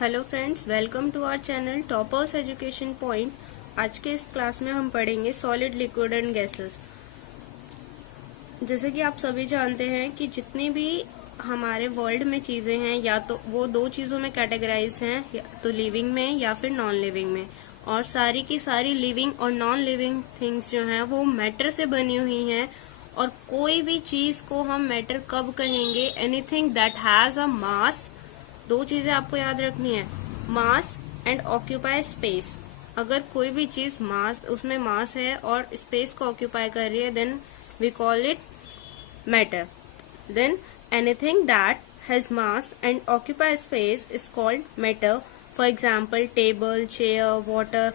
Hello friends, welcome to our channel toppers education point. आज के इस क्लास में हम पढ़ेंगे सॉलिड, लिक्विड एंड गैसेस। जैसे कि आप सभी जानते हैं कि जितनी भी हमारे वर्ल्ड में चीजें हैं, या तो वो दो चीजों में कैटेगराइज हैं, या तो लिविंग में या फिर नॉन लिविंग में। और सारी की सारी लिविंग और नॉन लिविंग थिंग्स जो हैं वो मैटर से बनी हुई हैं। और कोई भी चीज को हम मैटर कब कहेंगे? एनीथिंग दैट हैज अ मास। दो चीजें आपको याद रखनी है, मास एंड ऑक्यूपाई स्पेस। अगर कोई भी चीज मास, उसमें मास है और स्पेस को ऑक्यूपाई कर रही है, then we call it matter. Then anything that has mass and occupy space is called matter. For example table, chair, water,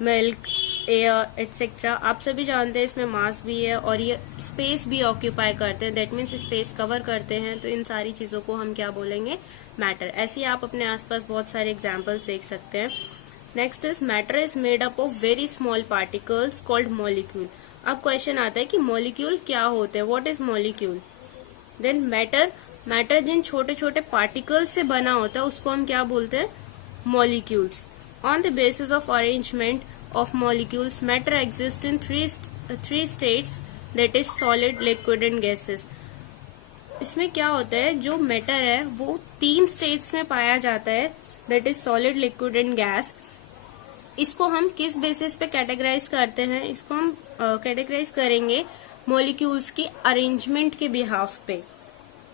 milk, air etcetera. आप सभी जानते हैं इसमें मास भी है और ये स्पेस भी ऑक्यूपाई करते हैं, दैट मीन्स स्पेस कवर करते हैं। तो इन सारी चीजों को हम क्या बोलेंगे? मैटर। ऐसे ही आप अपने आसपास बहुत सारे एग्जांपल्स देख सकते हैं। Next is matter is made up of very small particles called molecule. अब क्वेश्चन आता है कि मॉलिक्यूल क्या होते हैं, what is molecule? Then matter जिन छोटे छोटे पार्टिकल्स से बना होता है उसको हम क्या बोलते हैं? Molecules. On the basis of arrangement of molecules, matter exists in three states, that is solid, liquid and gases. इसमें क्या होता है, जो मैटर है वो तीन स्टेट्स में पाया जाता है, that is solid, liquid and gas. इसको हम किस बेसिस पे कैटेगराइज करते हैं? इसको हम कैटेगराइज करेंगे मॉलिक्यूल्स की अरेंजमेंट के बिहाफ पे।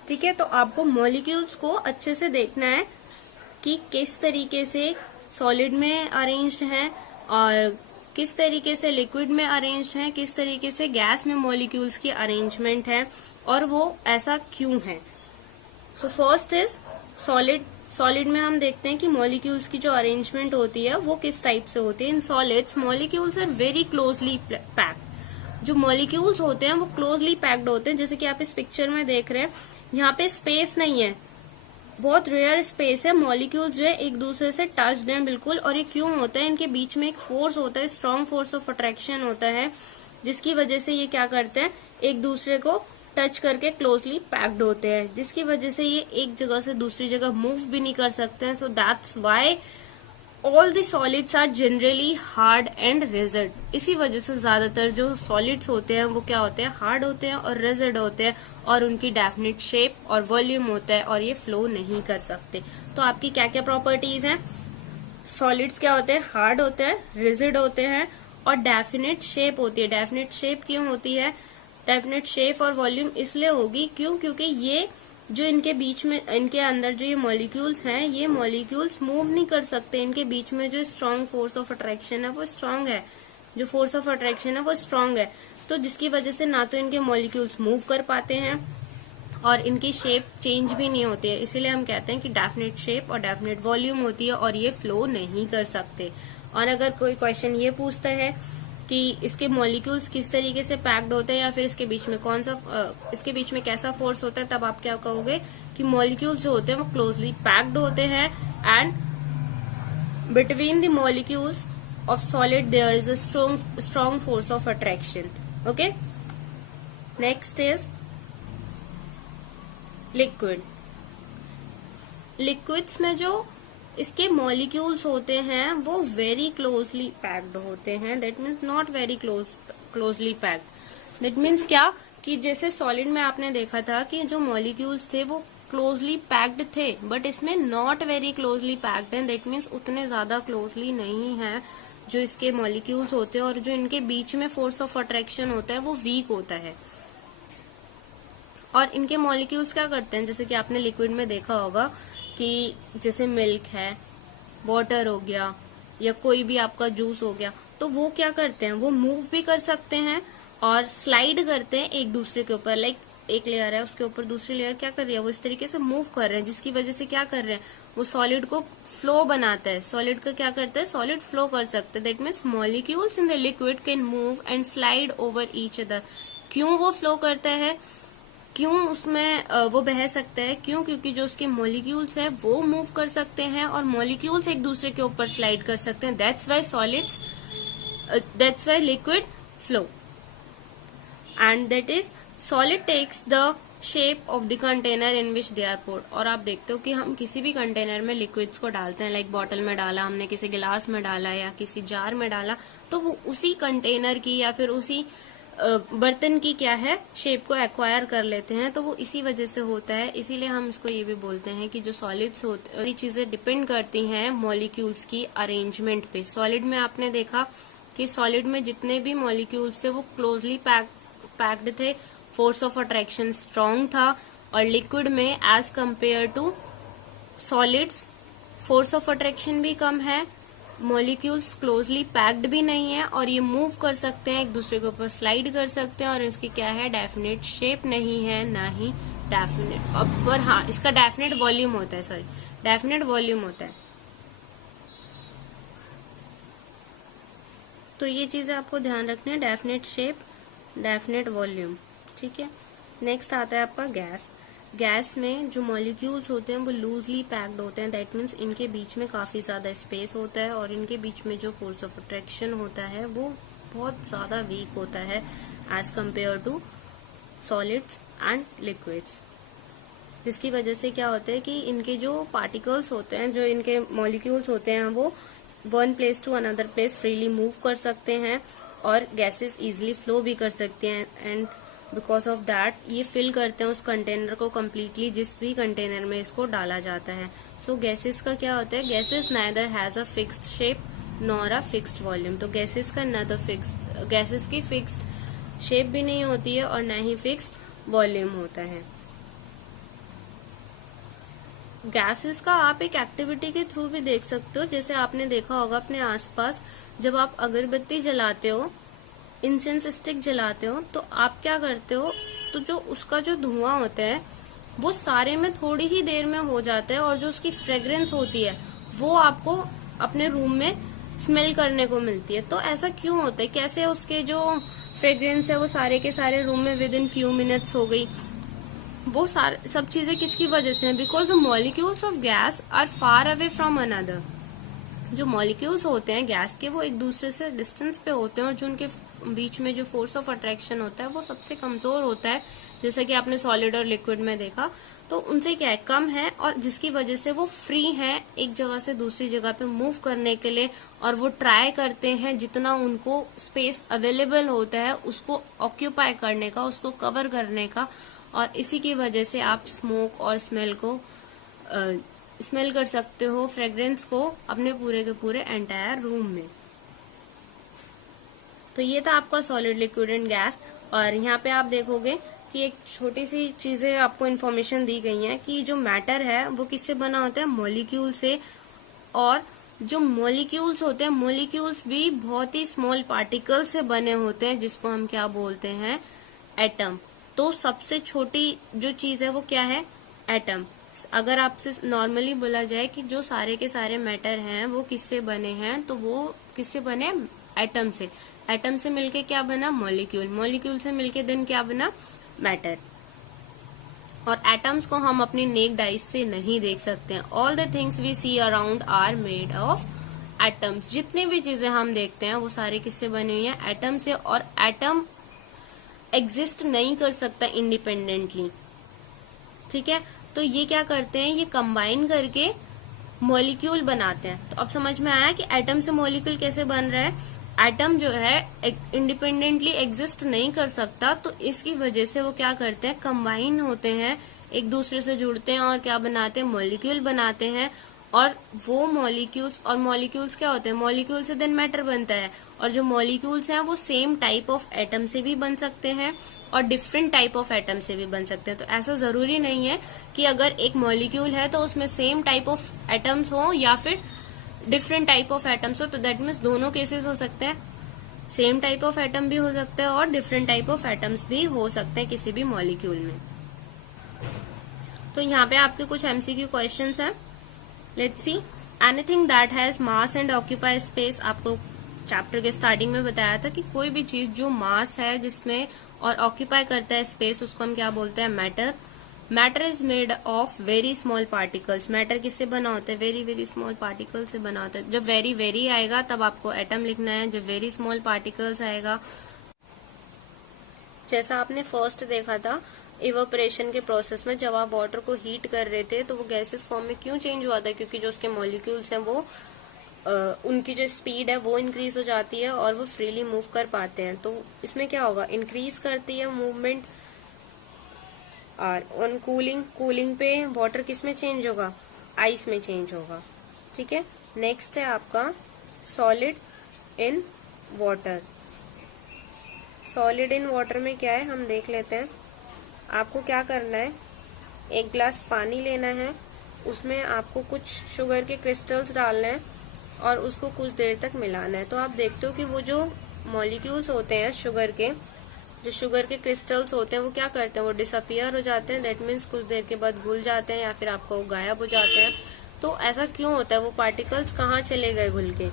ठीक है, तो आपको मॉलिक्यूल्स को अच्छे से देखना है कि किस तरीके से सॉलिड में अरेंज्ड है और किस तरीके से लिक्विड में अरेंज्ड है, किस तरीके से गैस में मॉलिक्यूल्स की अरेंजमेंट है और वो ऐसा क्यों है। सो फर्स्ट इज सॉलिड में हम देखते हैं कि मॉलिक्यूल्स की जो अरेंजमेंट होती है वो किस टाइप से होती है। In solids molecules are very closely packed. जो मॉलिक्यूल्स होते हैं वो क्लोजली पैक्ड होते हैं, जैसे कि आप इस पिक्चर में देख रहे हैं। यहाँ पे स्पेस नहीं है, बहुत रेयर स्पेस है। मॉलिक्यूल्स जो है एक दूसरे से टच्ड हैं बिल्कुल। और ये क्यों होता है? इनके बीच में एक फोर्स होता है, स्ट्रॉन्ग फोर्स ऑफ अट्रैक्शन होता है, जिसकी वजह से ये क्या करते हैं, एक दूसरे को टच करके क्लोजली पैक्ड होते हैं, जिसकी वजह से ये एक जगह से दूसरी जगह मूव भी नहीं कर सकते हैं। So that's why all the solids are generally hard and rigid. इसी वजह से ज्यादातर जो सॉलिड्स होते हैं वो क्या होते हैं? हार्ड होते हैं और रिजिड होते हैं, और उनकी डेफिनेट शेप और वॉल्यूम होता है और ये फ्लो नहीं कर सकते। तो आपकी क्या क्या प्रॉपर्टीज हैं? सॉलिड्स क्या होते हैं? हार्ड होते हैं, रिजिड होते हैं और डेफिनेट शेप होती है। डेफिनेट शेप क्यों होती है? डेफिनेट शेप और वॉल्यूम इसलिए होगी क्योंकि ये जो इनके बीच में, इनके अंदर जो ये मॉलिक्यूल्स हैं, ये मॉलिक्यूल्स मूव नहीं कर सकते। इनके बीच में जो स्ट्रॉन्ग फोर्स ऑफ अट्रैक्शन है वो स्ट्रॉन्ग है, जो फोर्स ऑफ अट्रैक्शन है वो स्ट्रॉन्ग है। तो जिसकी वजह से ना तो इनके मॉलिक्यूल्स मूव कर पाते हैं और इनकी शेप चेंज भी नहीं होती है। इसीलिए हम कहते हैं कि डेफिनेट शेप और डेफिनेट वॉल्यूम होती है और ये फ्लो नहीं कर सकते। और अगर कोई क्वेश्चन ये पूछता है कि इसके मॉलिक्यूल्स किस तरीके से पैक्ड होते हैं या फिर इसके बीच में इसके बीच में कैसा फोर्स होता है, तब आप क्या कहोगे कि मॉलिक्यूल्स जो होते हैं वो क्लोजली पैक्ड होते हैं and between the molecules of solid there is a strong force of attraction. Okay, next is liquid. Liquids में जो इसके मॉलिक्यूल्स होते हैं वो वेरी क्लोजली पैक्ड होते हैं, that means not very closely packed. That means क्या कि जैसे सॉलिड में आपने देखा था कि जो मॉलिक्यूल्स थे वो क्लोजली पैक्ड थे, बट इसमें नॉट वेरी क्लोजली पैक्ड है। दैट मीन्स उतने ज्यादा क्लोजली नहीं है जो इसके मॉलिक्यूल्स होते हैं, और जो इनके बीच में फोर्स ऑफ अट्रैक्शन होता है वो वीक होता है। और इनके मॉलिक्यूल्स क्या करते हैं, जैसे कि आपने लिक्विड में देखा होगा कि जैसे मिल्क है, वाटर हो गया या कोई भी आपका जूस हो गया, तो वो क्या करते हैं, वो मूव भी कर सकते हैं और स्लाइड करते हैं एक दूसरे के ऊपर। लाइक एक लेयर है, उसके ऊपर दूसरी लेयर क्या कर रही है, वो इस तरीके से मूव कर रहे हैं, जिसकी वजह से क्या कर रहे हैं, वो सॉलिड को फ्लो बनाता है। सॉलिड का क्या करता है? सॉलिड फ्लो कर सकते हैं। That means molecules in the liquid can move and slide over each other. क्यों वो फ्लो करता है, क्यों उसमें वो बह सकता है? क्यों? क्योंकि जो उसके मॉलिक्यूल्स है वो मूव कर सकते हैं और मॉलिक्यूल्स एक दूसरे के ऊपर स्लाइड कर सकते हैं। That's why liquid flow. And that is solid takes the shape of the container in which they are poured. और आप देखते हो कि हम किसी भी कंटेनर में लिक्विड्स को डालते हैं, लाइक बॉटल में डाला हमने, किसी गिलास में डाला या किसी जार में डाला, तो वो उसी कंटेनर की या फिर उसी बर्तन की क्या है, शेप को एक्वायर कर लेते हैं। तो वो इसी वजह से होता है। इसीलिए हम इसको ये भी बोलते हैं कि जो सॉलिड्स होते हैं, ये चीजें डिपेंड करती हैं मॉलिक्यूल्स की अरेंजमेंट पे। सॉलिड में आपने देखा कि सॉलिड में जितने भी मॉलिक्यूल्स थे वो क्लोजली पैक्ड थे, फोर्स ऑफ अट्रैक्शन स्ट्रांग था। और लिक्विड में as compare to solids force of attraction भी कम है, मॉलिक्यूल्स क्लोजली पैक्ड भी नहीं है, और ये मूव कर सकते हैं, एक दूसरे के ऊपर स्लाइड कर सकते हैं, और इसकी क्या है, डेफिनेट शेप नहीं है, ना ही डेफिनेट, पर हाँ इसका डेफिनेट वॉल्यूम होता है, डेफिनेट वॉल्यूम होता है। तो ये चीजें आपको ध्यान रखनी है, डेफिनेट शेप, डेफिनेट वॉल्यूम, ठीक है। नेक्स्ट आता है आपका गैस। गैस में जो मॉलिक्यूल्स होते हैं वो लूजली पैक्ड होते हैं, दैट मीन्स इनके बीच में काफी ज्यादा स्पेस होता है, और इनके बीच में जो फोर्स ऑफ अट्रैक्शन होता है वो बहुत ज्यादा वीक होता है as compare to solids and liquids. जिसकी वजह से क्या होता है कि इनके जो पार्टिकल्स होते हैं, जो इनके मॉलिक्यूल्स होते हैं, वो one place to another place freely move कर सकते हैं, और गैसेस इजिली फ्लो भी कर सकते हैं। एंड बिकॉज ऑफ दैट ये फिल करते हैं उस कंटेनर को कम्प्लीटली, जिस भी कंटेनर में इसको डाला जाता है। सो गैसेस का क्या होता है, gases neither has a fixed shape nor a fixed volume. तो गैसेस का ना तो फिक्स्ड, गैसेस की फिक्स्ड शेप भी नहीं होती है और ना ही फिक्स्ड वॉल्यूम होता है। गैसेस का आप एक एक्टिविटी के थ्रू भी देख सकते हो। जैसे आपने देखा होगा अपने आसपास, जब आप अगरबत्ती जलाते हो, इंसेंस स्टिक जलाते हो, तो आप क्या करते हो, तो जो उसका जो धुआं होता है वो सारे में थोड़ी ही देर में हो जाता है, और जो उसकी फ्रेग्रेंस होती है वो आपको अपने रूम में स्मेल करने को मिलती है। तो ऐसा क्यों होता है, कैसे उसके जो फ्रेग्रेंस है वो सारे के सारे रूम में विद इन फ्यू मिनट्स हो गई? वो सारे सब चीजें किसकी वजह से हैं? Because the molecules of gas are far away from another. जो मॉलिक्यूल्स होते हैं गैस के वो एक दूसरे से डिस्टेंस पे होते हैं, और जो उनके बीच में जो फोर्स ऑफ अट्रैक्शन होता है वो सबसे कमजोर होता है, जैसा कि आपने सॉलिड और लिक्विड में देखा। तो उनसे क्या है, कम है, और जिसकी वजह से वो फ्री है एक जगह से दूसरी जगह पे मूव करने के लिए, और वो ट्राई करते हैं जितना उनको स्पेस अवेलेबल होता है उसको ऑक्यूपाई करने का, उसको कवर करने का। और इसी की वजह से आप स्मोक और स्मेल को स्मेल कर सकते हो, फ्रेग्रेंस को अपने पूरे के पूरे एंटायर रूम में। तो ये था आपका सॉलिड, लिक्विड एंड गैस। और यहाँ पे आप देखोगे कि एक छोटी सी चीजें आपको इन्फॉर्मेशन दी गई है कि जो मैटर है वो किससे बना होता है, मॉलिक्यूल से। और जो मॉलिक्यूल्स होते हैं, मॉलिक्यूल्स भी बहुत ही स्मॉल पार्टिकल से बने होते हैं, जिसको हम क्या बोलते हैं, एटम। तो सबसे छोटी जो चीज है वो क्या है, एटम। अगर आपसे नॉर्मली बोला जाए कि जो सारे के सारे मैटर हैं वो किससे बने हैं, तो वो किससे बने, एटम से। एटम से मिलके क्या बना, मॉलिक्यूल। मॉलिक्यूल से मिलके देन क्या बना, मैटर। और एटम्स को हम अपनी नेक्ड आइज से नहीं देख सकते हैं। All the things we see around are made of atoms. जितनी भी चीजें हम देखते हैं वो सारे किससे बनी हुई है, एटम से। और एटम एग्जिस्ट नहीं कर सकता इंडिपेंडेंटली, ठीक है। तो ये क्या करते हैं, ये कंबाइन करके मॉलिक्यूल बनाते हैं। तो अब समझ में आया कि एटम से मॉलिक्यूल कैसे बन रहा है। एटम जो है इंडिपेंडेंटली एग्जिस्ट नहीं कर सकता, तो इसकी वजह से वो क्या करते हैं, कंबाइन होते हैं, एक दूसरे से जुड़ते हैं, और क्या बनाते हैं, मॉलिक्यूल बनाते हैं। और वो मॉलिक्यूल्स, और मॉलिक्यूल्स क्या होते हैं, मॉलिक्यूल से देन मैटर बनता है। और जो मॉलिक्यूल्स हैं वो सेम टाइप ऑफ एटम से भी बन सकते हैं और डिफरेंट टाइप ऑफ एटम से भी बन सकते हैं। तो ऐसा जरूरी नहीं है कि अगर एक मॉलिक्यूल है तो उसमें सेम टाइप ऑफ एटम्स हो या फिर डिफरेंट टाइप ऑफ एटम्स हो। तो दैट मीन्स दोनों केसेस हो सकते हैं, सेम टाइप ऑफ एटम भी हो सकता है और डिफरेंट टाइप ऑफ एटम्स भी हो सकते हैं किसी भी मॉलिक्यूल में। तो यहाँ पे आपके कुछ एमसीक्यू क्वेश्चंस हैं। Let's see. Anything that has mass and occupy space. आपको चैप्टर के स्टार्टिंग में बताया था कि कोई भी चीज जो मास है जिसमें और ऑक्यूपाई करता है स्पेस, उसको हम क्या बोलते हैं, matter. Matter is made of very small particles. Matter किससे बना होता है, वेरी वेरी स्मॉल पार्टिकल से बना होता है। जब वेरी वेरी आएगा तब आपको एटम लिखना है, जब वेरी स्मॉल पार्टिकल्स आएगा, जैसा आपने फर्स्ट देखा था इवेपोरेशन के प्रोसेस में जब आप वाटर को हीट कर रहे थे तो वो गैसेस फॉर्म में क्यों चेंज हुआ था, क्योंकि जो उसके मॉलिक्यूल्स हैं वो उनकी जो स्पीड है वो इंक्रीज हो जाती है और वो फ्रीली मूव कर पाते हैं। तो इसमें क्या होगा, इंक्रीज करती है मूवमेंट। और ऑन कूलिंग पे वाटर किस में चेंज होगा, आइस में चेंज होगा। ठीक है, नेक्स्ट है आपका solid in water. Solid in water में क्या है हम देख लेते हैं। आपको क्या करना है, एक ग्लास पानी लेना है, उसमें आपको कुछ शुगर के क्रिस्टल्स डालना है और उसको कुछ देर तक मिलाना है। तो आप देखते हो कि वो जो मॉलिक्यूल्स होते हैं शुगर के, जो शुगर के क्रिस्टल्स होते हैं वो क्या करते हैं, वो डिसअपियर हो जाते हैं। दैट मीन्स कुछ देर के बाद घुल जाते हैं या फिर आपको गायब हो जाते हैं। तो ऐसा क्यों होता है, वो पार्टिकल्स कहाँ चले गए घुल के।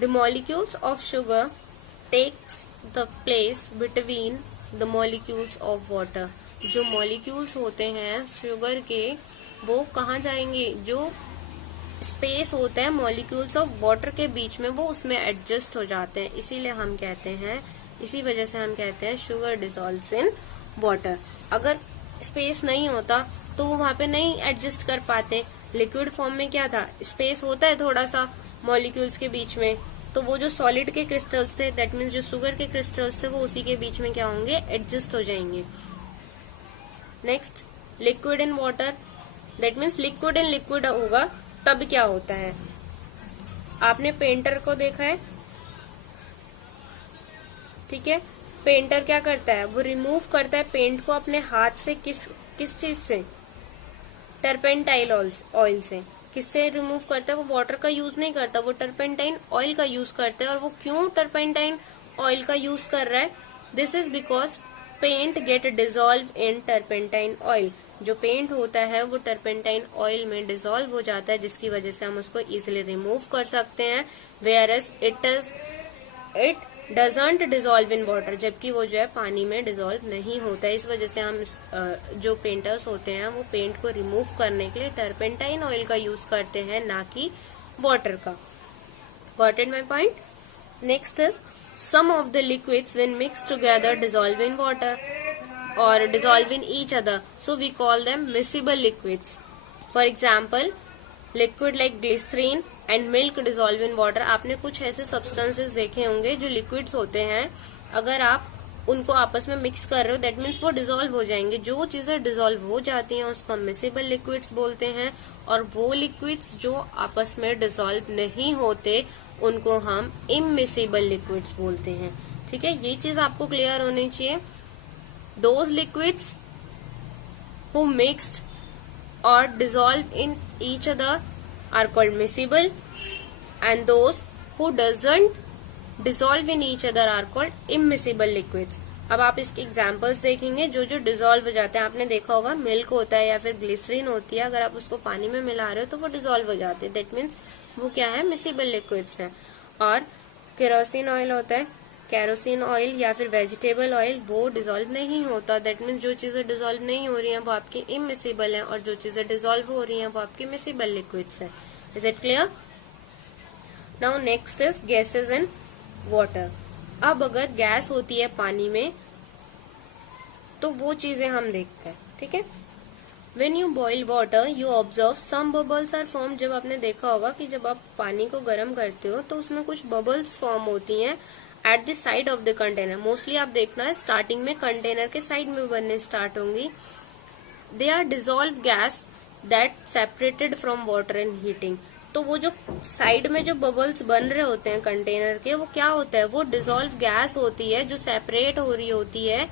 The molecules of sugar takes the place between the molecules of water. जो मॉलिक्यूल्स होते हैं शुगर के वो कहाँ जाएंगे, जो स्पेस होता है मॉलिक्यूल्स ऑफ वाटर के बीच में वो उसमें एडजस्ट हो जाते हैं। इसीलिए हम कहते हैं, इसी वजह से हम कहते हैं शुगर डिसॉल्व्स इन वाटर। अगर स्पेस नहीं होता तो वो वहां पे नहीं एडजस्ट कर पाते। लिक्विड फॉर्म में क्या था, स्पेस होता है थोड़ा सा मॉलिक्यूल्स के बीच में, तो वो जो सॉलिड के क्रिस्टल्स थे, दैट मीन्स जो शुगर के क्रिस्टल्स थे, वो उसी के बीच में क्या होंगे, एडजस्ट हो जाएंगे। Next liquid in water, that means liquid in liquid होगा तब क्या होता है। आपने पेंटर को देखा है, ठीक है, पेंटर क्या करता है, वो रिमूव करता है पेंट को अपने हाथ से, किस चीज से, टर्पेंटाइल ऑयल से। किससे रिमूव करता है, वो वाटर का यूज नहीं करता, वो टर्पेंटाइन ऑयल का यूज करता है। और वो क्यों टर्पेंटाइन ऑयल का यूज कर रहा है, this is because paint get dissolve in turpentine oil. जो पेंट होता है वो टर्पेंटाइन ऑयल में डिजोल्व हो जाता है, जिसकी वजह से हम उसको इजिली रिमूव कर सकते हैं। Whereas it doesn't dissolve in water, जबकि वो जो है पानी में डिजोल्व नहीं होता है। इस वजह से हम जो पेंटर्स होते हैं वो पेंट को रिमूव करने के लिए टर्पेंटाइन ऑयल का यूज करते हैं, ना कि वाटर का। Got it my point. Next is some of the liquids when mixed together dissolve in water or dissolve in each other, so we call them miscible liquids. For example, liquid like glycerine and milk dissolve in water. आपने कुछ ऐसे substances देखे होंगे जो liquids होते हैं, अगर आप उनको आपस में मिक्स कर रहे हो दैट मीन्स वो डिजोल्व हो जाएंगे। जो चीजें डिजोल्व हो जाती हैं उसको हम मिसिबल लिक्विड्स बोलते हैं, और वो लिक्विड्स जो आपस में डिजोल्व नहीं होते उनको हम इमिसिबल लिक्विड्स बोलते हैं। ठीक है, ये चीज आपको क्लियर होनी चाहिए। Those liquids who mixed or dissolve in each other are called miscible, and those who doesn't dissolve in each other are called immiscible liquids. अब आप इसके एग्जाम्पल्स देखेंगे, जो जो डिजोल्व हो जाते हैं, आपने देखा होगा मिल्क होता है या फिर ग्लिसरीन होती है, अगर आप उसको पानी में मिला रहे हो तो वो डिजोल्व हो जाते हैं, दैट मीन्स वो क्या है, मिसिबल लिक्विड्स है। और केरोसिन ऑयल होता है, कैरोसिन ऑयल या फिर वेजिटेबल ऑयल, वो डिजोल्व नहीं होता, दैट मीन्स जो चीजें डिजोल्व नहीं हो रही हैं वो आपकी इमिसिबल हैं, और जो चीजें डिजोल्व हो रही हैं वो आपकी मिसिबल लिक्विड्स हैं। Is it clear? Now next is gases in water. अब अगर गैस होती है पानी में तो वो चीजें हम देखते हैं। ठीक है, When you boil water, you observe some bubbles are formed. जब आपने देखा होगा कि जब आप पानी को गर्म करते हो तो उसमें कुछ बबल्स फॉर्म होती हैं at the side of the container. Mostly आप देखना है स्टार्टिंग में कंटेनर के साइड में बनने स्टार्ट होंगी। They are dissolve gas that separated from water and heating. तो वो जो साइड में जो बबल्स बन रहे होते हैं कंटेनर के, वो क्या होता है, वो डिजोल्व गैस होती है जो सेपरेट हो रही होती है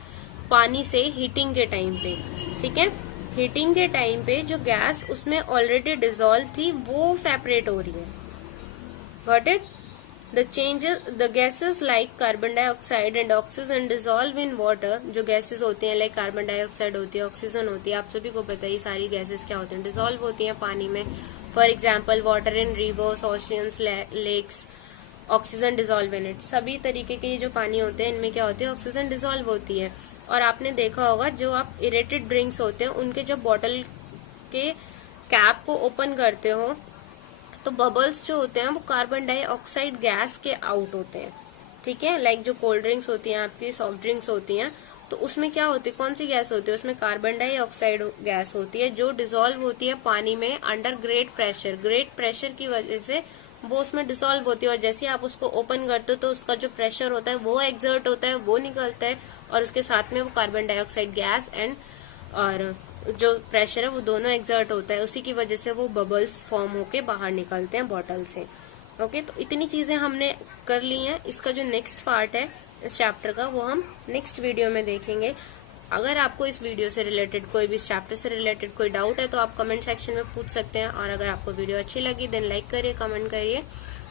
पानी से हीटिंग के टाइम पे। ठीक है, हीटिंग के टाइम पे जो गैस उसमें ऑलरेडी डिजोल्व थी वो सेपरेट हो रही है। Got it? The gases like carbon dioxide and oxygen dissolve in water. जो गैसेस होती हैं लाइक कार्बन डाइऑक्साइड होती है, ऑक्सीजन होती है, आप सभी को पता है ये सारी गैसेस क्या होती हैं, डिजोल्व होती हैं पानी में। For example water in rivers, oceans, lakes, oxygen dissolve in it. सभी तरीके के ये जो पानी होते हैं इनमें क्या होती है, ऑक्सीजन डिजोल्व होती है। और आपने देखा होगा जो आप इरेटेड ड्रिंक्स होते हैं उनके जब बॉटल के कैप को ओपन करते हो तो बबल्स जो होते हैं वो कार्बन डाइऑक्साइड गैस के आउट होते हैं। ठीक है, लाइक जो कोल्ड ड्रिंक्स होती हैं, आपकी सॉफ्ट ड्रिंक्स होती हैं, तो उसमें क्या होती है, कौन सी गैस होती है, उसमें कार्बन डाइऑक्साइड गैस होती है जो डिसॉल्व होती है पानी में under great pressure. Great pressure की वजह से वो उसमें डिसॉल्व होती है, और जैसे आप उसको ओपन करते हो तो उसका जो प्रेशर होता है वो एक्सर्ट होता है, वो निकलता है, और उसके साथ में वो कार्बन डाइऑक्साइड गैस एंड और जो प्रेशर है वो दोनों एक्सर्ट होता है। उसी की वजह से वो बबल्स फॉर्म होके बाहर निकलते हैं बॉटल से। ओके, तो इतनी चीजें हमने कर ली हैं। इसका जो नेक्स्ट पार्ट है इस चैप्टर का वो हम नेक्स्ट वीडियो में देखेंगे। अगर आपको इस वीडियो से रिलेटेड कोई भी इस चैप्टर से रिलेटेड कोई डाउट है तो आप कमेंट सेक्शन में पूछ सकते हैं, और अगर आपको वीडियो अच्छी लगी देन लाइक करिए, कमेंट करिए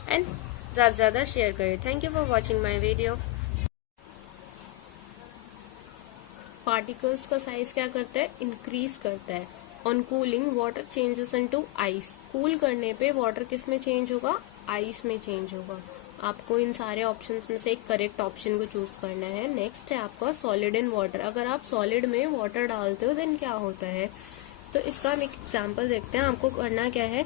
एंड ज्यादा से ज्यादा शेयर करिए। Thank you for watching my video. Particles का साइज क्या करता है, इंक्रीज करता है। On cooling water changes into ice. Cool करने पे वाटर किस में चेंज होगा, आइस में चेंज होगा। आपको इन सारे ऑप्शंस में से एक करेक्ट ऑप्शन को चूज करना है। नेक्स्ट है आपका सॉलिड इन वाटर। अगर आप सॉलिड में वाटर डालते हो देन क्या होता है, तो इसका हम एक एग्जाम्पल देखते हैं। आपको करना क्या है,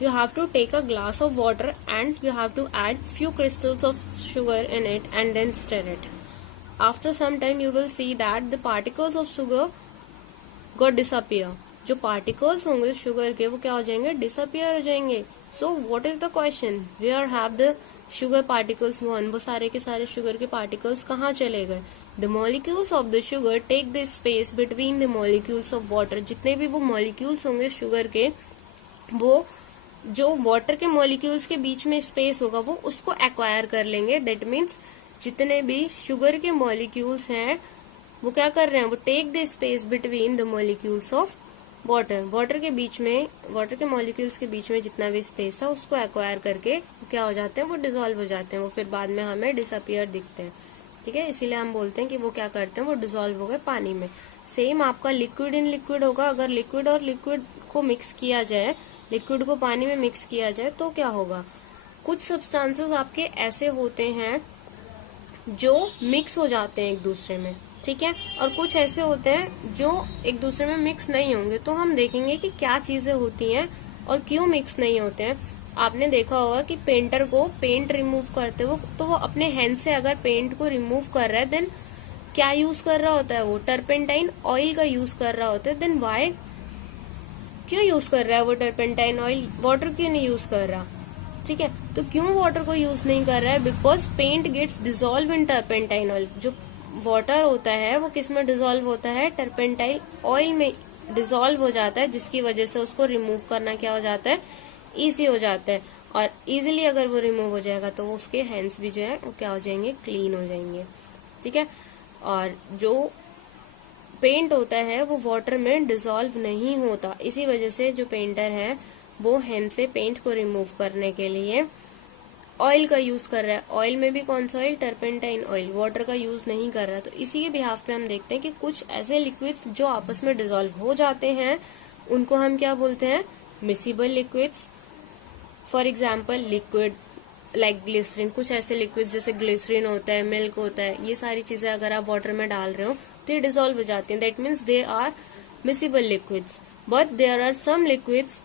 you have to take a glass of water and you have to add few crystals of sugar in it and then stir it. After some time you will see that the particles of sugar got disappear. जो particles होंगे sugar के वो क्या हो जाएंगे, disappear हो जाएंगे। So what is the question? Where have the sugar particles gone? वो सारे के सारे शुगर के particles कहाँ चले गए? The molecules of the sugar take the space between the molecules of water. जितने भी वो molecules होंगे शुगर के, वो जो वाटर के मॉलिक्यूल्स के बीच में स्पेस होगा वो उसको एक्वायर कर लेंगे। दैट मीन्स जितने भी शुगर के मॉलिक्यूल्स हैं वो क्या कर रहे हैं, वो take the space between the molecules of water. Water के बीच में, वाटर के मॉलिक्यूल्स के बीच में जितना भी स्पेस था उसको एक्वायर करके क्या हो जाते हैं, वो डिसॉल्व हो जाते हैं। वो फिर बाद में हमें डिसअपियर दिखते हैं। ठीक है, इसीलिए हम बोलते हैं कि वो क्या करते हैं, वो डिसॉल्व हो गए पानी में। सेम आपका लिक्विड इन लिक्विड होगा। अगर लिक्विड और लिक्विड को मिक्स किया जाए, लिक्विड को पानी में मिक्स किया जाए तो क्या होगा, कुछ सब्सटेंसेस आपके ऐसे होते हैं जो मिक्स हो जाते हैं एक दूसरे में, ठीक है, और कुछ ऐसे होते हैं जो एक दूसरे में मिक्स नहीं होंगे। तो हम देखेंगे कि क्या चीजें होती हैं और क्यों मिक्स नहीं होते हैं। आपने देखा होगा कि पेंटर को पेंट रिमूव करते हो तो वो अपने हैंड से अगर पेंट को रिमूव कर रहा है देन क्या यूज कर रहा होता है, वो टर्पेंटाइन ऑयल का यूज कर रहा होता है। देन वाई, क्यों यूज कर रहा है वो टर्पेंटाइन ऑयल, वाटर क्यों नहीं यूज कर रहा, ठीक है। तो क्यों वाटर को यूज नहीं कर रहा है, because paint gets dissolve in turpentine oil. जो वाटर होता है वो किस में डिसॉल्व होता है, टर्पेंटाइन ऑयल में डिसॉल्व हो जाता है, जिसकी वजह से उसको रिमूव करना क्या हो जाता है, इजी हो जाता है। और इजीली अगर वो रिमूव हो जाएगा तो वो उसके हैंड्स भी जो है वो क्या हो जाएंगे, क्लीन हो जाएंगे, ठीक है। और जो पेंट होता है वो वाटर में डिसॉल्व नहीं होता, इसी वजह से जो पेंटर है वो हैंड से पेंट को रिमूव करने के लिए ऑयल का यूज कर रहा है। ऑयल में भी कौन सा ऑयल, टर्पेंटाइन ऑयल, वाटर का यूज नहीं कर रहा। तो इसी के बिहाफ पे हम देखते हैं कि कुछ ऐसे लिक्विड्स जो आपस में डिसॉल्व हो जाते हैं उनको हम क्या बोलते हैं, miscible liquids. For example liquid like glycerine, कुछ ऐसे लिक्विड जैसे ग्लिसरीन होता है, मिल्क होता है, ये सारी चीजें अगर आप वाटर में डाल रहे हो तो ये डिसॉल्व हो जाती हैं। That means they are miscible liquids. But there are some liquids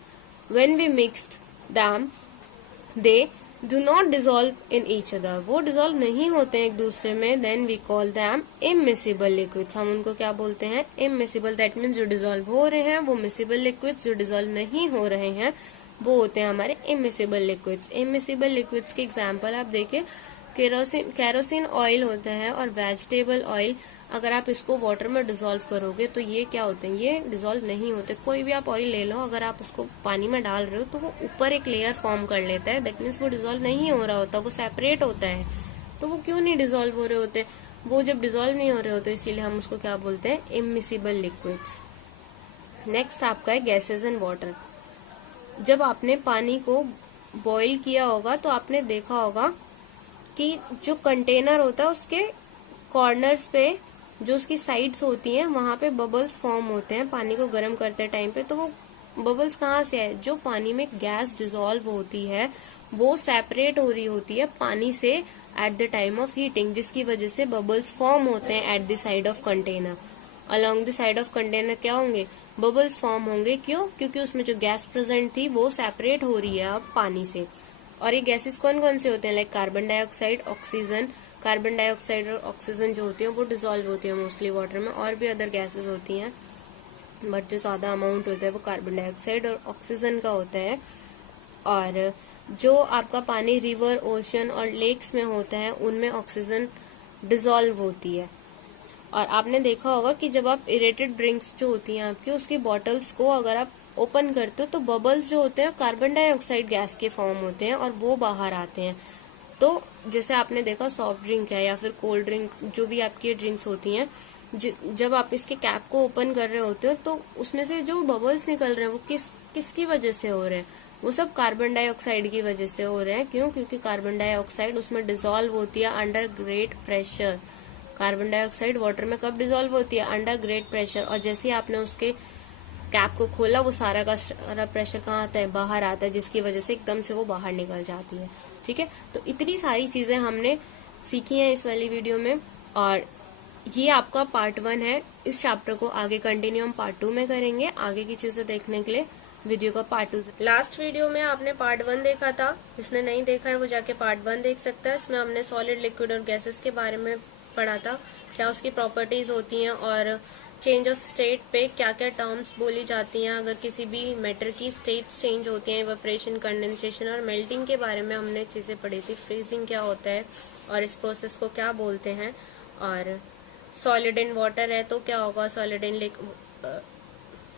when we mixed them they do not dissolve in each other, वो डिसॉल्व नहीं होते हैं एक दूसरे में। Then we call them immiscible liquids, हम उनको क्या बोलते हैं, इमिसिबल। दैट मीन्स जो डिसॉल्व हो रहे हैं वो मिसिबल लिक्विड्स, जो डिसॉल्व नहीं हो रहे हैं वो होते हैं हमारे इमिसिबल लिक्विड्स। इमिसिबल लिक्विड्स के एग्जाम्पल आप देखिए, केरोसिन ऑयल होता है और वेजिटेबल ऑयल। अगर आप इसको वाटर में डिसॉल्व करोगे तो ये क्या होते हैं, ये डिसॉल्व नहीं होते। कोई भी आप ऑयल ले लो, अगर आप उसको पानी में डाल रहे हो तो वो ऊपर एक लेयर फॉर्म कर लेता है। दैट मीन्स वो डिसॉल्व नहीं हो रहा होता, वो सेपरेट होता है। तो वो क्यों नहीं डिसॉल्व हो रहे होते, वो जब डिसॉल्व नहीं हो रहे होते इसीलिए हम उसको क्या बोलते हैं, इमिसिबल लिक्विड्स। नेक्स्ट आपका है गैसेज एंड वाटर। जब आपने पानी को बॉईल किया होगा तो आपने देखा होगा कि जो कंटेनर होता है उसके कॉर्नर्स पे, जो उसकी साइड्स होती हैं, वहां पे बबल्स फॉर्म होते हैं पानी को गर्म करते टाइम पे। तो वो बबल्स कहाँ से है, जो पानी में गैस डिसॉल्व होती है वो सेपरेट हो रही होती है पानी से at the time of heating, जिसकी वजह से बबल्स फॉर्म होते हैं at the side of container. Along the side of container क्या होंगे, बबल्स फॉर्म होंगे। क्यों, क्योंकि उसमें जो गैस प्रेजेंट थी वो सेपरेट हो रही है अब पानी से। और ये गैसेस कौन कौन से होते हैं, like carbon dioxide, oxygen, carbon dioxide और ऑक्सीजन जो होती है वो डिसॉल्व होती है मोस्टली वाटर में, और भी अदर गैसेस होती हैं, बट जो ज्यादा अमाउंट होता है वो कार्बन डाइऑक्साइड और ऑक्सीजन का होता है। और जो आपका पानी रिवर, ओशन और लेक्स में होता है उनमें ऑक्सीजन डिसॉल्व होती है। और आपने देखा होगा कि जब आप एरेटेड ड्रिंक्स जो होती हैं आपकी, उसकी बॉटल्स को अगर आप ओपन करते हो तो बबल्स जो होते हैं कार्बन डाइऑक्साइड गैस के फॉर्म होते हैं और वो बाहर आते हैं। तो जैसे आपने देखा सॉफ्ट ड्रिंक है या फिर कोल्ड ड्रिंक, जो भी आपकी ड्रिंक्स होती हैं, जब आप इसके कैप को ओपन कर रहे होते हो तो उसमें से जो बबल्स निकल रहे हैं वो किसकी वजह से हो रहे हैं? वो सब कार्बन डाइऑक्साइड की वजह से हो रहे हैं। क्यों? क्योंकि कार्बन डाइऑक्साइड उसमें डिसॉल्व होती है under great pressure. Carbon dioxide water में कब डिसॉल्व होती है? Under great pressure. और जैसे ही आपने उसके कैप को खोला वो सारा का सारा प्रेशर कहाँ आता है? बाहर आता है, जिसकी वजह से एकदम से वो बाहर निकल जाती है। ठीक है, तो इतनी सारी चीजें हमने सीखी हैं इस वाली वीडियो में, और ये आपका पार्ट 1 है। इस चैप्टर को आगे कंटिन्यू हम पार्ट 2 में करेंगे। आगे की चीजें देखने के लिए वीडियो का पार्ट 2। लास्ट वीडियो में आपने पार्ट 1 देखा था, जिसने नहीं देखा है वो जाके पार्ट 1 देख सकता है। इसमें हमने सॉलिड, लिक्विड और गैसेस के बारे में पढ़ा था, क्या उसकी प्रॉपर्टीज होती हैं और चेंज ऑफ स्टेट पे क्या क्या टर्म्स बोली जाती हैं अगर किसी भी मैटर की स्टेट्स चेंज होती हैं। इवेपोरेशन, कंडेंसेशन और मेल्टिंग के बारे में हमने चीजें पढ़ी थी। फ्रीजिंग क्या होता है और इस प्रोसेस को क्या बोलते हैं। और सॉलिड इन वाटर है तो क्या होगा? Solid in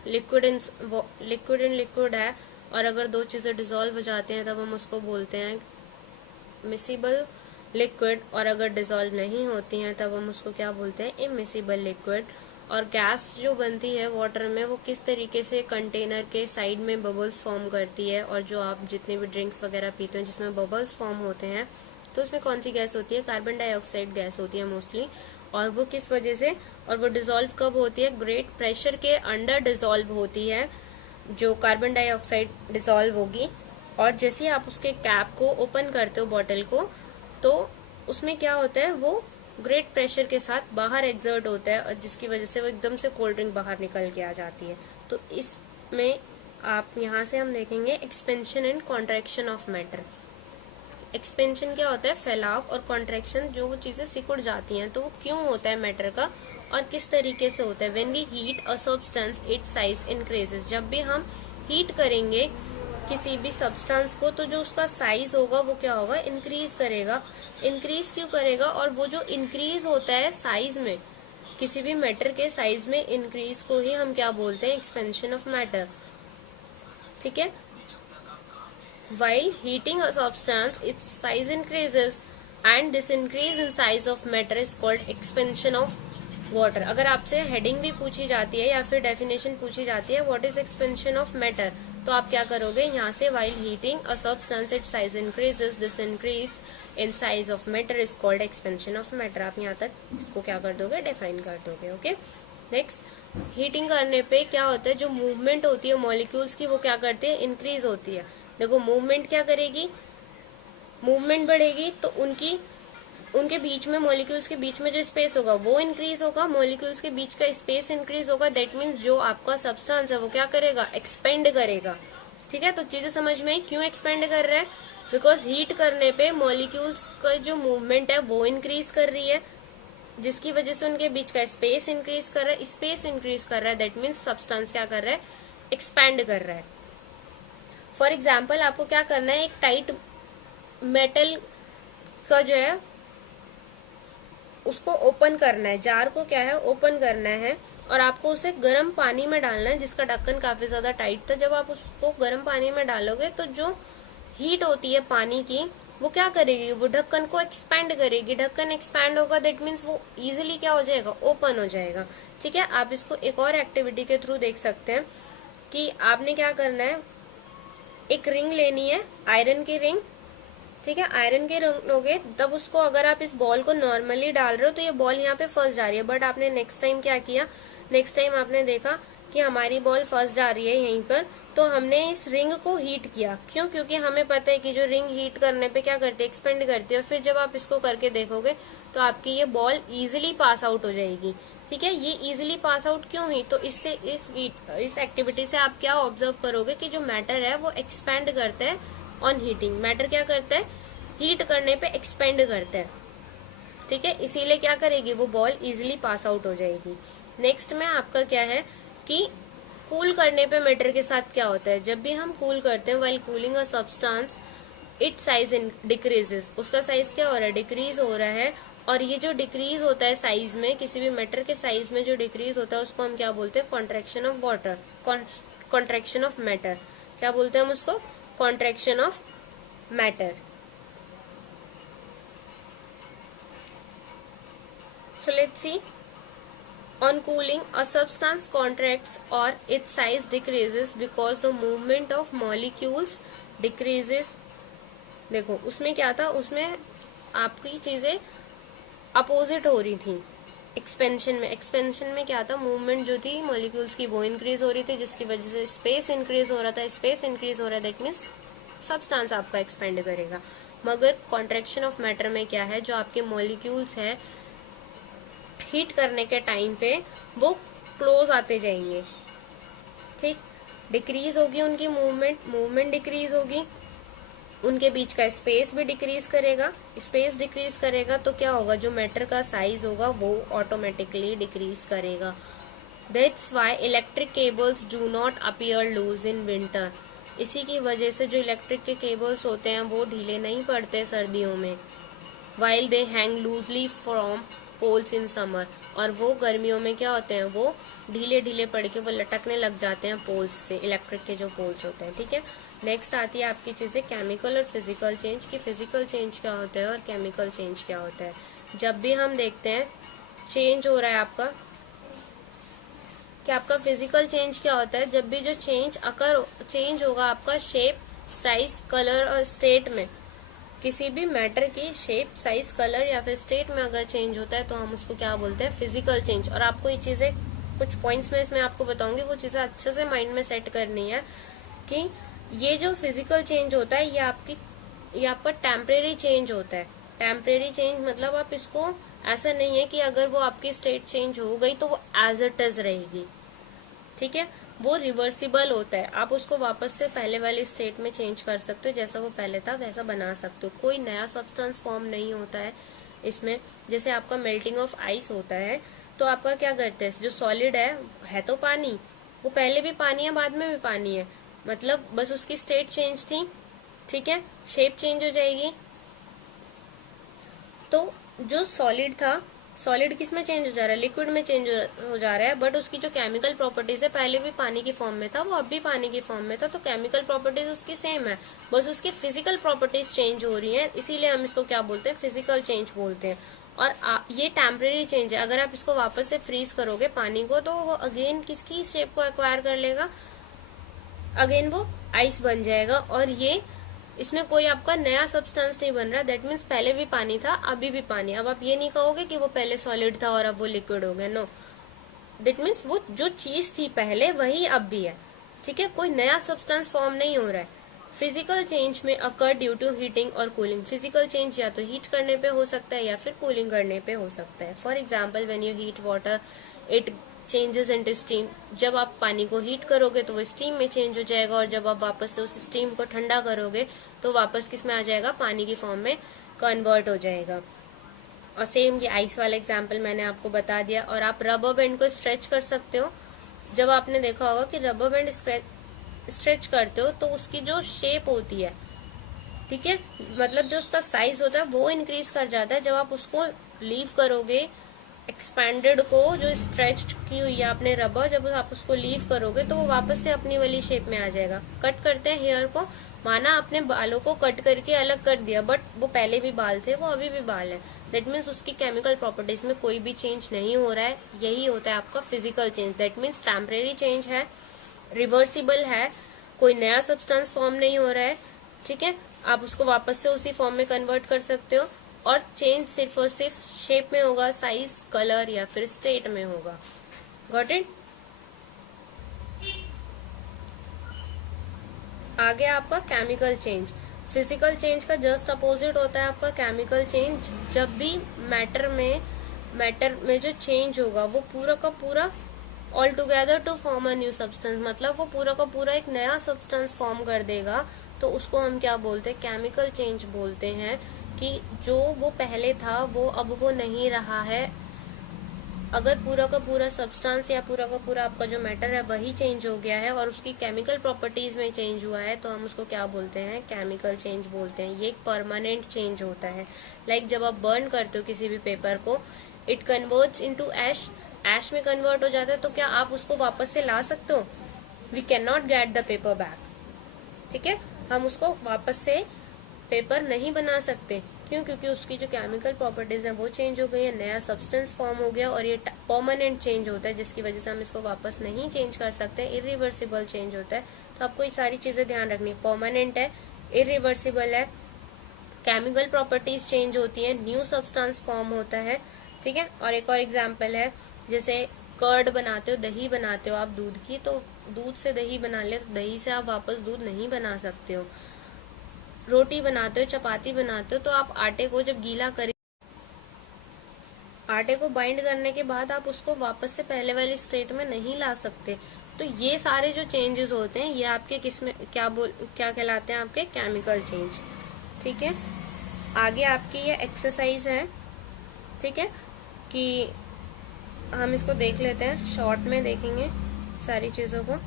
liquid in liquid है, और अगर दो चीजें डिसॉल्व हो जाती हैं तब हम उसको बोलते हैं मिसिबल लिक्विड, और अगर डिसॉल्व नहीं होती हैं तब हम उसको क्या बोलते हैं? Immiscible liquid. और गैस जो बनती है वाटर में वो किस तरीके से कंटेनर के साइड में बबल्स फॉर्म करती है, और जो आप जितने भी ड्रिंक्स वगैरह पीते हैं जिसमें बबल्स फॉर्म होते हैं तो उसमें कौन सी गैस होती है? कार्बन डाइऑक्साइड गैस होती है मोस्टली। और वो किस वजह से, और वो डिसॉल्व कब होती है? ग्रेट प्रेशर के अंडर डिसॉल्व होती है, जो कार्बन डाइऑक्साइड डिसॉल्व होगी। और जैसे आप उसके कैप को ओपन करते हो बॉटल को, तो उसमें क्या होता है? वो ग्रेट प्रेशर के साथ बाहर एक्सर्ट होता है, और जिसकी वजह से वो एकदम से कोल्ड ड्रिंक बाहर निकल के आ जाती है। तो इसमें आप यहाँ से हम देखेंगे expansion and contraction of matter. Expansion क्या होता है? फैलाव, और कॉन्ट्रैक्शन जो वो चीजें सिकुड़ जाती हैं। तो वो क्यों होता है मैटर का, और किस तरीके से होता है? When we heat a substance its size increases. जब भी हम हीट करेंगे किसी भी सब्सटेंस को तो जो उसका साइज होगा वो क्या होगा? इंक्रीज करेगा। इंक्रीज क्यों करेगा? और वो जो इंक्रीज होता है साइज में, किसी भी मैटर के साइज में इंक्रीज को ही हम क्या बोलते हैं? Expansion of matter. ठीक है, while heating a substance its size increases and this increase in size of matter is called expansion of water। अगर आपसे हेडिंग भी पूछी जाती है या फिर डेफिनेशन पूछी जाती है what is expansion of matter, तो आप क्या करोगे? यहाँ से while heating a substance its size increases this increase in size of matter is called expansion of matter। आप यहाँ तक इसको क्या कर दोगे? डिफाइन कर दोगे। ओके, नेक्स्ट, हीटिंग करने पे क्या होता है? जो मूवमेंट होती है मॉलिक्यूल्स की वो क्या करती है? इंक्रीज होती है। देखो मूवमेंट क्या करेगी? मूवमेंट बढ़ेगी तो उनके बीच में, मॉलिक्यूल्स के बीच में जो स्पेस होगा वो इंक्रीज होगा, मॉलिक्यूल्स के बीच का स्पेस इंक्रीज होगा। दैट मीन्स जो आपका सब्सटेंस है वो क्या करेगा? एक्सपेंड करेगा। ठीक है, तो चीजें समझ में आई क्यों एक्सपेंड कर रहा है? बिकॉज हीट करने पे मॉलिक्यूल्स का जो मूवमेंट है वो इंक्रीज कर रही है, जिसकी वजह से उनके बीच का स्पेस इंक्रीज कर रहा है। स्पेस इंक्रीज कर रहा है, दैट मीन्स सब्सटेंस क्या कर रहा है? एक्सपैंड कर रहा है। फॉर एग्जाम्पल आपको क्या करना है? एक टाइट मेटल का जो है उसको ओपन करना है, जार को क्या है? ओपन करना है, और आपको उसे गर्म पानी में डालना है जिसका ढक्कन काफी ज्यादा टाइट था। जब आप उसको गर्म पानी में डालोगे तो जो हीट होती है पानी की वो क्या करेगी? वो ढक्कन को एक्सपैंड करेगी। ढक्कन एक्सपैंड होगा, दैट मीन्स वो इजिली क्या हो जाएगा? ओपन हो जाएगा। ठीक है, आप इसको एक और एक्टिविटी के थ्रू देख सकते हैं कि आपने क्या करना है? एक रिंग लेनी है, आयरन की रिंग। ठीक है, आयरन के रिंग लोगे तब उसको, अगर आप इस बॉल को नॉर्मली डाल रहे हो तो ये बॉल यहाँ पे फंस जा रही है, बट आपने नेक्स्ट टाइम क्या किया? नेक्स्ट टाइम आपने देखा कि हमारी बॉल फंस जा रही है यहीं पर, तो हमने इस रिंग को हीट किया। क्यों? क्योंकि हमें पता है कि जो रिंग हीट करने पे क्या करती है? एक्सपेंड करती है। और फिर जब आप इसको करके देखोगे तो आपकी ये बॉल इजिली पास आउट हो जाएगी। ठीक है, ये इजिली पास आउट क्यों हुई? तो इससे इस एक्टिविटी से आप क्या ऑब्जर्व करोगे कि जो मैटर है वो एक्सपेंड करता है ऑन हीटिंग। मैटर क्या करता है? हीट करने पे एक्सपेंड करता है। ठीक है, इसीलिए क्या करेगी वो बॉल इजीली पास आउट हो जाएगी। नेक्स्ट में आपका क्या है कि कूल करने पे मैटर के साथ क्या होता है, जब भी हम कूल करते हैं while cooling a substance it size decreases, उसका साइज क्या हो रहा है, डिक्रीज हो रहा है। और ये जो डिक्रीज होता है साइज में, किसी भी मैटर के साइज में जो डिक्रीज होता है उसको हम क्या बोलते हैं, contraction of water, contraction of matter. क्या बोलते हैं हम उसको, contraction of matter. So let's see. On cooling, a substance contracts or its size decreases because the movement of molecules decreases. देखो उसमें क्या था, उसमें आपकी चीजें अपोजिट हो रही थी। एक्सपेंशन में क्या था, मूवमेंट जो थी मॉलिक्यूल्स की वो इंक्रीज हो रही थी, जिसकी वजह से स्पेस इंक्रीज हो रहा था। स्पेस इंक्रीज हो रहा है दैट मीन्स सब्सटेंस आपका एक्सपेंड करेगा। मगर कॉन्ट्रैक्शन ऑफ मैटर में क्या है, जो आपके मॉलिक्यूल्स है हीट करने के टाइम पे वो क्लोज आते जाएंगे। ठीक, डिक्रीज होगी उनकी मूवमेंट डिक्रीज होगी, उनके बीच का स्पेस भी डिक्रीज करेगा। स्पेस डिक्रीज करेगा तो क्या होगा, जो मैटर का साइज होगा वो ऑटोमेटिकली डिक्रीज करेगा। That's why electric cables do not appear loose in winter. इसी की वजह से जो इलेक्ट्रिक के केबल्स होते हैं वो ढीले नहीं पड़ते सर्दियों में। While they hang loosely from poles in summer, और वो गर्मियों में क्या होते हैं, वो ढीले ढीले पड़ के वो लटकने लग जाते हैं पोल्स से, इलेक्ट्रिक के जो पोल्स होते हैं। ठीक है, नेक्स्ट आती है आपकी चीजें केमिकल और फिजिकल चेंज की। फिजिकल चेंज क्या होता है और केमिकल चेंज क्या होता है। जब भी हम देखते हैं चेंज हो रहा है आपका, कि आपका फिजिकल चेंज क्या होता है, जब भी जो चेंज होगा आपका शेप, साइज, कलर और स्टेट में, किसी भी मैटर की शेप, साइज, कलर या फिर स्टेट में अगर चेंज होता है तो हम उसको क्या बोलते हैं, फिजिकल चेंज। और आपको ये चीजें कुछ पॉइंट्स में इसमें आपको बताऊंगी, वो चीजें अच्छे से माइंड में सेट करनी है कि ये जो फिजिकल चेंज होता है ये आपका टेम्परेरी चेंज होता है। टेम्परेरी चेंज मतलब आप इसको, ऐसा नहीं है कि अगर वो आपकी स्टेट चेंज हो गई तो वो एज इट इज रहेगी। ठीक है, वो रिवर्सिबल होता है, आप उसको वापस से पहले वाली स्टेट में चेंज कर सकते हो, जैसा वो पहले था वैसा बना सकते हो। कोई नया सब्सटेंस फॉर्म नहीं होता है इसमें। जैसे आपका मेल्टिंग ऑफ आइस होता है तो आपका क्या करते हैं, जो सॉलिड है तो पानी, वो पहले भी पानी है बाद में भी पानी है, मतलब बस उसकी स्टेट चेंज थी। ठीक है, शेप चेंज हो जाएगी। तो जो सॉलिड था, सॉलिड किस में चेंज हो जा रहा है, लिक्विड में चेंज हो जा रहा है, बट उसकी जो केमिकल प्रॉपर्टीज है, पहले भी पानी की फॉर्म में था, वो अब भी पानी की फॉर्म में था, तो केमिकल प्रॉपर्टीज उसकी सेम है, बस उसकी फिजिकल प्रॉपर्टीज चेंज हो रही हैं, इसीलिए हम इसको क्या बोलते हैं, फिजिकल चेंज बोलते हैं। और ये टेम्परेरी चेंज है। अगर आप इसको वापस से फ्रीज करोगे पानी को, तो वो अगेन किसकी शेप को एक्वायर कर लेगा, अगेन वो आइस बन जाएगा। और ये इसमें कोई आपका नया सब्सटेंस नहीं बन रहा, दैट मीन्स पहले भी पानी था अभी भी पानी। अब आप ये नहीं कहोगे कि वो पहले सॉलिड था और अब वो लिक्विड हो गया, नो, दैट मीन्स वो जो चीज थी पहले वही अब भी है। ठीक है, कोई नया सब्सटेंस फॉर्म नहीं हो रहा है। फिजिकल चेंज में अकर ड्यू टू हीटिंग और कूलिंग। फिजिकल चेंज या तो हीट करने पे हो सकता है या फिर कूलिंग करने पे हो सकता है। For example when you heat water it changes into steam. जब आप पानी को हीट करोगे तो वो स्टीम में चेंज हो जाएगा, और जब आप वापस से उस स्टीम को ठंडा करोगे तो वापस किस में आ जाएगा, पानी की फॉर्म में कन्वर्ट हो जाएगा। और सेम ये आइस वाला एग्जांपल मैंने आपको बता दिया। और आप रबर बैंड को स्ट्रेच कर सकते हो। जब आपने देखा होगा कि रबर बैंड स्ट्रेच करते हो तो उसकी जो शेप होती है, ठीक है, मतलब जो उसका साइज होता है वो इंक्रीज कर जाता है। जब आप उसको लीव करोगे, एक्सपैंडेड को जो स्ट्रेच की हुई है आपने रबर, जब आप उसको लीव करोगे तो वो वापस से अपनी वाली शेप में आ जाएगा। कट करते हैं हेयर को, माना आपने बालों को कट करके अलग कर दिया, बट वो पहले भी बाल थे, वो अभी भी बाल है, दैट मीन्स उसकी केमिकल प्रॉपर्टीज में कोई भी चेंज नहीं हो रहा है। यही होता है आपका physical change, that means temporary change है, रिवर्सिबल है, कोई नया सब्सटेंस फॉर्म नहीं हो रहा है। ठीक है, आप उसको वापस से उसी फॉर्म में कन्वर्ट कर सकते हो, और चेंज सिर्फ और सिर्फ शेप में होगा, साइज, कलर या फिर स्टेट में होगा। Got it? आगे आपका केमिकल चेंज। फिजिकल चेंज का जस्ट अपोजिट होता है आपका केमिकल चेंज। जब भी मैटर में जो चेंज होगा वो पूरा का पूरा all together to form a new substance, मतलब वो पूरा का पूरा एक नया सब्सटेंस फॉर्म कर देगा, तो उसको हम क्या बोलते हैं, केमिकल चेंज बोलते हैं। कि जो वो पहले था वो अब वो नहीं रहा है। अगर पूरा का पूरा सब्सटेंस या पूरा का पूरा आपका जो मैटर है वही चेंज हो गया है और उसकी केमिकल प्रॉपर्टीज में चेंज हुआ है, तो हम उसको क्या बोलते हैं, केमिकल चेंज बोलते हैं। ये एक परमानेंट चेंज होता है। लाइक जब आप बर्न करते हो किसी भी पेपर को, इट कन्वर्ट्स इनटू ऐश, ऐश में कन्वर्ट हो जाता है, तो क्या आप उसको वापस से ला सकते हो? We can not get the paper back. ठीक है, हम उसको वापस से पेपर नहीं बना सकते। क्यों? क्योंकि उसकी जो केमिकल प्रॉपर्टीज है वो चेंज हो गई है, नया सब्सटेंस फॉर्म हो गया और ये परमानेंट चेंज होता है, जिसकी वजह से हम इसको वापस नहीं चेंज कर सकते, इरिवर्सिबल चेंज होता है। तो आपको ये सारी चीजें ध्यान रखनी, परमानेंट है, इरिवर्सिबल है, केमिकल प्रॉपर्टीज चेंज होती है, न्यू सब्सटेंस फॉर्म होता है। ठीक है, और एक और एग्जाम्पल है, जैसे कर्ड बनाते हो, दही बनाते हो आप दूध की, तो दूध से दही बना ले, तो दही से आप वापस दूध नहीं बना सकते हो। रोटी बनाते हो, चपाती बनाते हो, तो आप आटे को जब गीला करें, आटे को बाइंड करने के बाद आप उसको वापस से पहले वाली स्टेट में नहीं ला सकते। तो ये सारे जो चेंजेस होते हैं ये आपके किसमें क्या कहलाते हैं, आपके केमिकल चेंज। ठीक है, आगे आपकी ये एक्सरसाइज है। ठीक है, कि हम इसको देख लेते हैं, शॉर्ट में देखेंगे सारी चीजों को।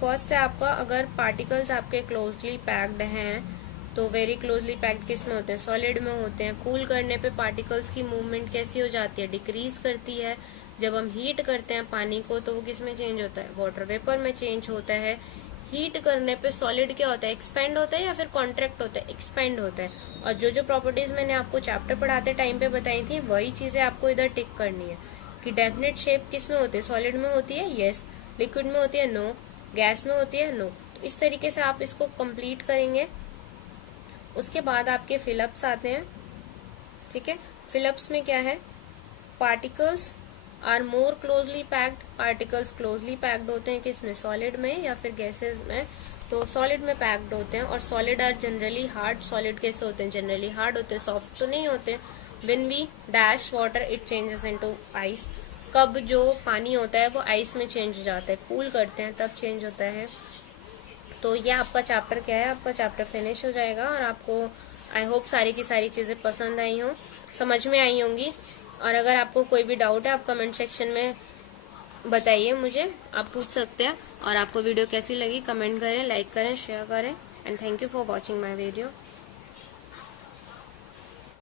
फर्स्ट है आपका, अगर पार्टिकल्स आपके क्लोजली पैक्ड हैं, तो वेरी क्लोजली पैक्ड किस में होते हैं, सॉलिड में होते हैं। कूल करने पे पार्टिकल्स की मूवमेंट कैसी हो जाती है, डिक्रीज करती है। जब हम हीट करते हैं पानी को तो वो किस में चेंज होता है, वाटर वेपर में चेंज होता है। हीट करने पे सॉलिड क्या होता है, एक्सपेंड होता है या फिर कॉन्ट्रैक्ट होता है, एक्सपेंड होता है। और जो जो प्रॉपर्टीज मैंने आपको चैप्टर पढ़ाते टाइम पे बताई थी वही चीजें आपको इधर टिक करनी है कि डेफिनेट शेप किस में होती है, सॉलिड में होती है, यस। लिक्विड में होती है, नो। गैस में होती है, नो। तो इस तरीके से आप इसको कंप्लीट करेंगे। उसके बाद आपके फिलअप्स आते हैं। ठीक है, फिलअप्स में क्या है, particles are more closely packed, particles closely packed होते हैं किसमें, सॉलिड में या फिर गैसेस में, तो सॉलिड में पैक्ड होते हैं। और solid are generally hard, solid कैसे होते हैं, जनरली हार्ड होते हैं, सॉफ्ट तो नहीं होते। When we dash water it changes into ice, कब जो पानी होता है वो आइस में चेंज हो जाता है, कूल करते हैं तब चेंज होता है। तो ये आपका चैप्टर क्या है, आपका चैप्टर फिनिश हो जाएगा और आपको आई होप सारी की सारी चीजें पसंद आई हों, समझ में आई होंगी। और अगर आपको कोई भी डाउट है आप कमेंट सेक्शन में बताइए मुझे, आप पूछ सकते हैं। और आपको वीडियो कैसी लगी कमेंट करें, लाइक करें, शेयर करें। And thank you for watching my video.